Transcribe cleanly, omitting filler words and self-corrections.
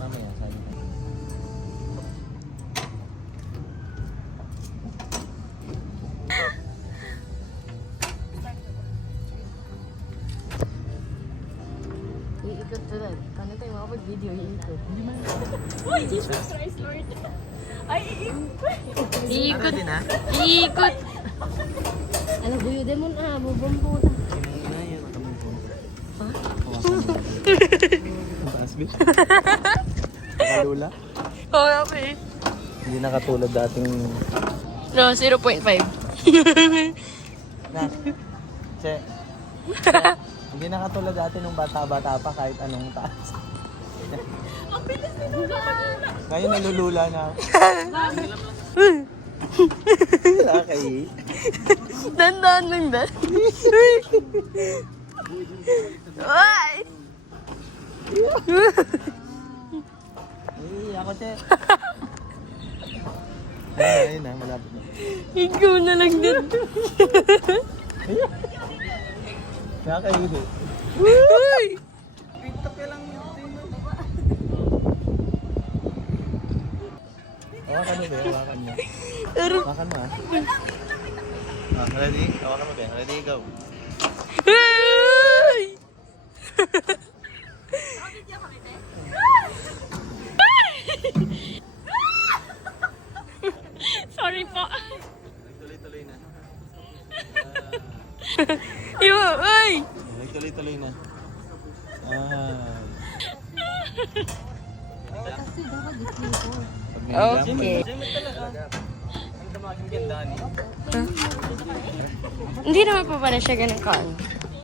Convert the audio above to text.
Mamaya, sabi ko. Iikot to lang. Kano tayo makapag-video, iikot. Uy, Jesus Christ, Lord. Ay, Iikot. Din, ha? Iikot. Ano, buyo demon bubombo na. Kinahina yun. Kami po. Ha? Ang taas, bitch. Nakalula. Oo, okay. Hindi nakatulad dating... No, 0.5. Na. Che. Hindi nakatulad dati nung bata-bata pa kahit anong taas. ang bilis nila. Ngayon nalulula na ako. Okay. Dandan lang dan. Ay! Eh, ako, Che. Ayun na, malapit na. Ikaw na lang din. Nakakaili. Uy! Hawakan mo, be. Hawakan niya. Pero, Hawakan mo, ah. Ready? Hawakan mo, be. Ready, go. ay! Sorry po. Tuloy-tuloy na. Iwa, ay! Tuloy-tuloy na. Kasi dapat dito. Okay. Hindi naman pa pala siya ganun kaan.